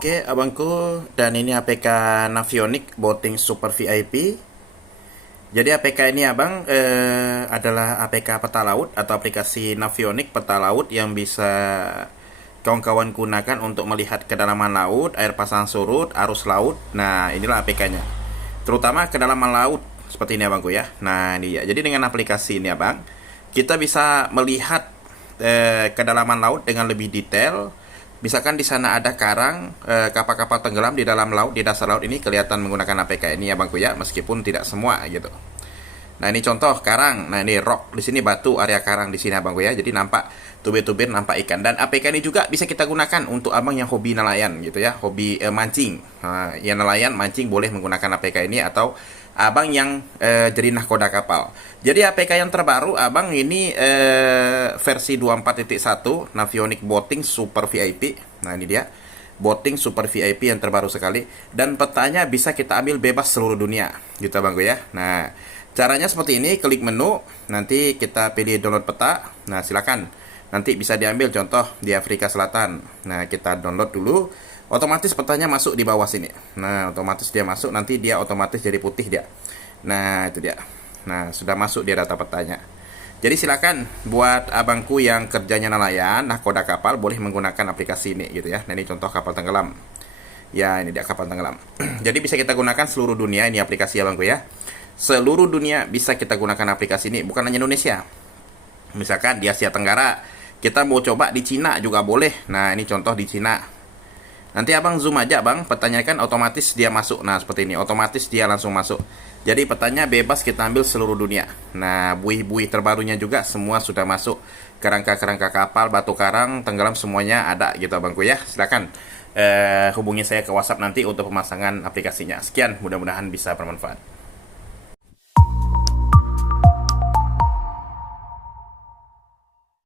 Oke, abangku, dan ini APK Navionic Boating Super VIP. Jadi APK ini abang adalah APK peta laut atau aplikasi Navionic peta laut yang bisa kawan-kawan gunakan untuk melihat kedalaman laut, air pasang surut, arus laut. Nah, inilah APK-nya. Terutama kedalaman laut seperti ini abangku ya. Nah, ini ya. Jadi dengan aplikasi ini abang, kita bisa melihat kedalaman laut dengan lebih detail. Misalkan di sana ada karang, kapal-kapal tenggelam di dalam laut, di dasar laut ini kelihatan menggunakan APK ini ya bangku ya, meskipun tidak semua gitu. Nah ini contoh karang, nah ini rock di sini batu area karang di sini abangku ya, jadi nampak tubir-tubir, nampak ikan. Dan APK ini juga bisa kita gunakan untuk abang yang hobi nelayan gitu ya, hobi mancing. Nah, yang nelayan mancing boleh menggunakan APK ini, atau abang yang jadi nahkoda kapal. Jadi APK yang terbaru abang ini versi 24.1 Navionic Boating Super VIP. Nah ini dia Boating Super VIP yang terbaru sekali, dan petanya bisa kita ambil bebas seluruh dunia gitu abangku ya. Nah caranya seperti ini, klik menu, nanti kita pilih download peta. Nah silakan, nanti bisa diambil contoh di Afrika Selatan. Nah kita download dulu, otomatis petanya masuk di bawah sini. Nah otomatis dia masuk, nanti dia otomatis jadi putih dia. Nah itu dia. Nah sudah masuk dia data petanya. Jadi silakan buat abangku yang kerjanya nelayan, nahkoda kapal, boleh menggunakan aplikasi ini gitu ya. Nah ini contoh kapal tenggelam. Ya ini dia kapal tenggelam. Jadi bisa kita gunakan seluruh dunia ini aplikasi abangku ya. Seluruh dunia bisa kita gunakan aplikasi ini, bukan hanya Indonesia. Misalkan di Asia Tenggara, kita mau coba di Cina juga boleh. Nah ini contoh di Cina. Nanti abang zoom aja bang, petanya kan otomatis dia masuk. Nah seperti ini, otomatis dia langsung masuk. Jadi petanya bebas kita ambil seluruh dunia. Nah buih-buih terbarunya juga semua sudah masuk. Kerangka-kerangka kapal, batu karang, tenggelam semuanya ada gitu abangku ya. Silakan hubungi saya ke WhatsApp nanti untuk pemasangan aplikasinya. Sekian, mudah-mudahan bisa bermanfaat.